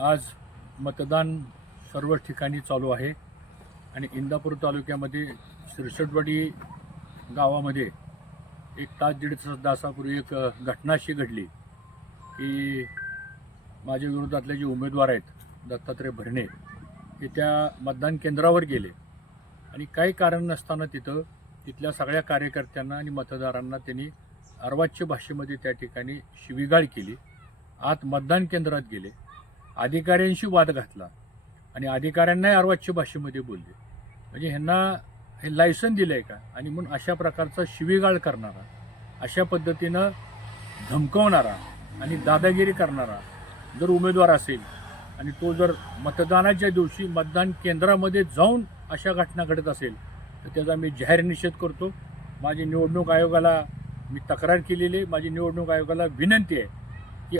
आज मतदान सर्व ठिकाणी चालू आहे आणि इंदापूर तालुक्यामध्ये सिरसटवाडी गावामध्ये एक तास दीड तासापूर्वी एक घटना अशी घडली की माझ्या विरोधातले जे उमेदवार आहेत दत्तात्रय भरणे हे त्या मतदान केंद्रावर गेले आणि काही कारण नसताना तिथल्या सगळ्या कार्यकर्त्यांना आणि मतदारांना त्यांनी अर्वाच्य भाषेमध्ये त्या ठिकाणी शिवीगाळ केली. आत मतदान केंद्रात गेले, अधिकाऱ्यांशी वाद घातला आणि अधिकाऱ्यांनाही अर्वाच्य भाषेमध्ये बोलले. म्हणजे ह्यांना हे लायसन दिलं आहे का? आणि म्हणून अशा प्रकारचा शिवीगाळ करणारा, अशा पद्धतीनं धमकवणारा आणि दादागिरी करणारा जर उमेदवार असेल आणि तो जर मतदानाच्या दिवशी मतदान केंद्रामध्ये जाऊन अशा घटना घडत असेल तर त्याचा मी जाहीर निषेध करतो. माझी निवडणूक आयोगाला मी तक्रार केलेली आहे. माझी निवडणूक आयोगाला विनंती आहे